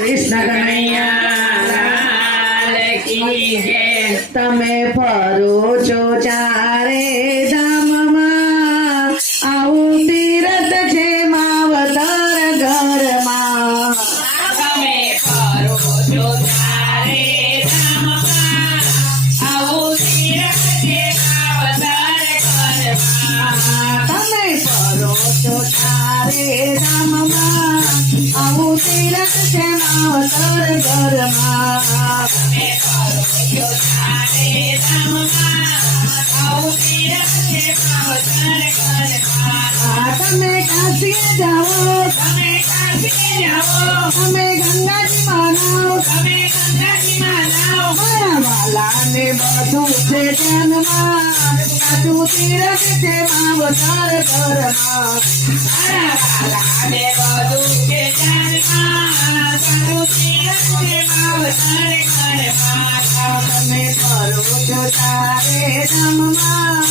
કૃષ્ણ કનૈયા લાલ કી જય. તમે ફરો છો ચારે ધામમાં, આવું તીરથ છે માવતર ઘરમાં. તમે ફરો છો ચારે ધામમાં, આવું તીરથ છે માવતર ઘરમાં. તમે ફરો છો ચારે ધામમાં, આવું તીરથ છે માવતર ઘરમાં. તમે ફરો છો ચારે ધામમાં, આવું તીરથ છે માવતર ઘરમાં. તમે કાશી જાઓ, તમે કાશી જાઓ, તમે ગંગાજીમાં નાઓ, તમે ગંગાજીમાં નાઓ. મારા વાલાને બધું છે ધ્યાનમાં, સાચું તીરથ છે માવતર ઘરમાં. મારા વાલાને બધું છે ધ્યાનમાં, સાચું તીરથ છે માવતર ઘરમાં. તમે ફરો છો ચારે ધામમાં,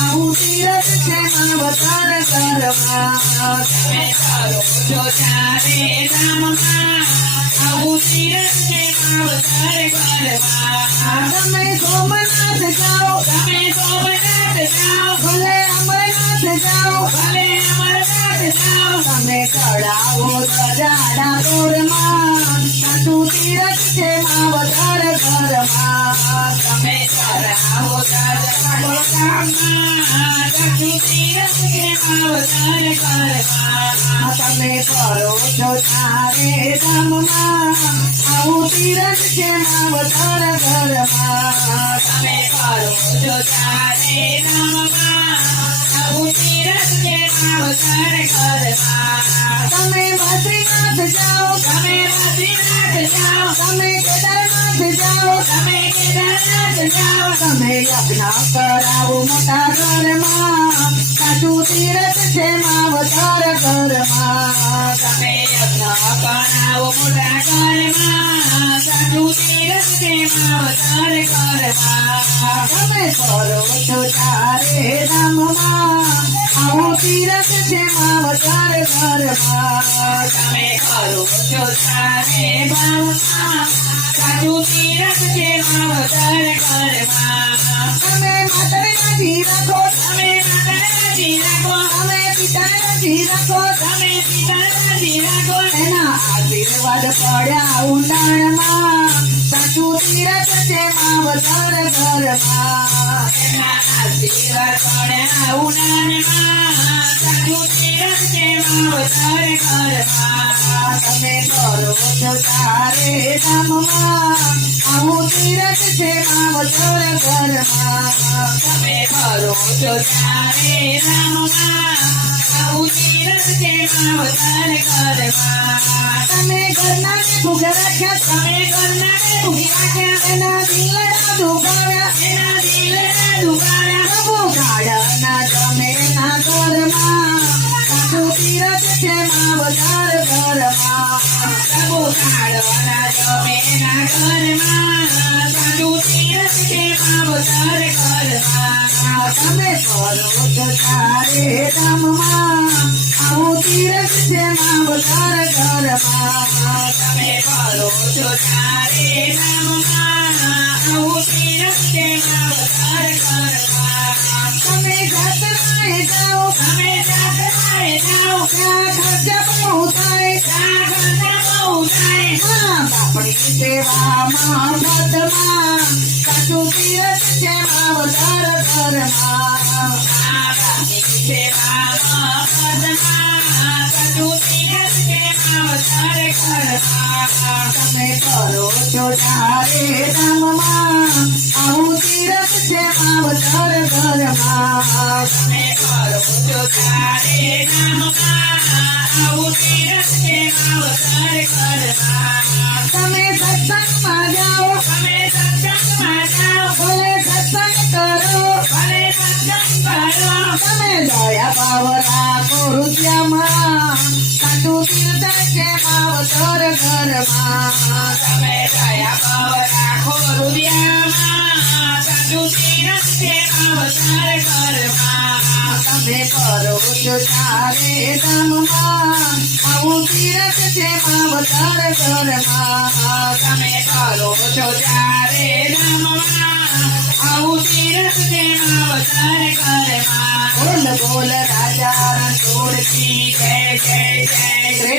આવું તીરથ છે માવતર ઘરમાં. તમે ફરો છો ચારે ધામમાં, આવું તીરથ છે માવતર ઘરમાં. તમે સોમનાથ જાઓ, તમે સોમનાથ જાઓ, ભલે અમરનાથ જાઓ, ભલે અમરનાથ જાઓ. તમે ચડાવો સજાડા તોરમાં, સાચું તીરથ છે માવતર ઘરમાં. તમે ચડાવો સજાડો ગામમાં, સાચું તીરથ છે માવતર ઘરમાં. તમે ફરો છો ચારે ધામમાં, આવું તીરથ છે માવતર ઘરમાં. તમે ફરો છો ચારે ધામમાં, આવું તીરથ છે માવતર ઘરમાં. તમે બદ્રીનાથ જાઓ, તમે બદ્રીનાથ જાઓ, તમે કેદારનાથ જાઓ, તમે કેદારનાથ જાઓ. તમે યજ્ઞ કરાવો મોટા ઘરમાં, સાચું તીરથ છે માવતર ઘરમાં. તમે યજ્ઞ કરાવો મોટા ઘરમાં, સાચું તીરથ છે માવતર ઘરમાં. તમે ફરો છો ચારે ધામમાં, આવું તીરથ છે માવતર ઘરમાં. તમે ફરો છો ચારે ધામમાં, સાચું તીરથ છે માવતર ઘરમાં. તમે માતાના રાખો, તમે માતાજી રાખો, તમે પિતાના રાખો, તમે પિતાજી રાખો. એના આશીર્વાદ પડ્યા ઊંડાણમાં, સાચું તીરથ છે માવતર ઘરમાં. એના આશીર્વાદ પડ્યા ઉડાનમાં, સાચું તીરથ છે માવતર ઘરમાં. તમે ફરો છો ચારે ધામમાં, આવું તીરથ છે માવતર ઘરમાં. તમે ફરો છો ચારે ધામમાં, આવું તીરથ છે માવતર ઘરમાં. તમે ઘરના ભૂખ રાખ્યા, તમે કરનારે ભૂખી રાખ્યા, એના દિલડા દુભાવ્યા, એના દિલના દુભાવ્યા. પ્રભુ ગાળના તમે ના ઘરમાં, સાચું તીરથ છે માવતર ઘરમાં. પ્રભુ કાળવાના તમે એના ઘરમાં, સાચું તીરથ છે માવતર ઘરમાં. તમે ફરો છો ચારે ધામમાં, આવું તીરથ છે માવતર ઘરમાં. તમે ફરો છો ચારે ધામમાં, આવું તીરથ છે માવતર ઘરમાં. તમે જાત્રાએ જાઓ, તમે જાત્રાએ જાઓ, ત્યાં ખર્ચા બહુ થાય, ત્યાં ખર્ચા બહુ થાય. મા બાપની સેવામાં પદમાં, સાચું તીરથ છે માવતર ઘરમાં. મા બાપની સેવામાં પદમાં, સાચું તીરથ છે માવતર ઘરમાં. તમે ફરો છો ચારે ધામમાં, આવું તીરથ છે માવતર ઘરમાં. તમે ફરો છો ચારે ધામમાં, આવું તીરથ છે માવતર ઘરમાં. તમે સત્સંગમાં જાઓ, તમે સત્સંગમાં જાઓ, ભલે સત્સંગ કરો, ભલે સત્સંગ કરો. તમે દયા ભાવ રાખો હૃદયમાં, સાચું તીર્થ છે માવતર ઘરમાં. તમે દયા ભાવ રાખો હૃદયમાં, સાચું તીરથ છે માવતર ઘરમાં. તમે કરો છો ચારે ધામમાં આવું તીરથ છે માવતર ઘરમાં તમે કરો છો ચારે ધામમાં આવું તીરથ છે માવતર ઘરમાં બોલ બોલ રાજા રણછોડજી જય જય જય શ્રેષ્ઠ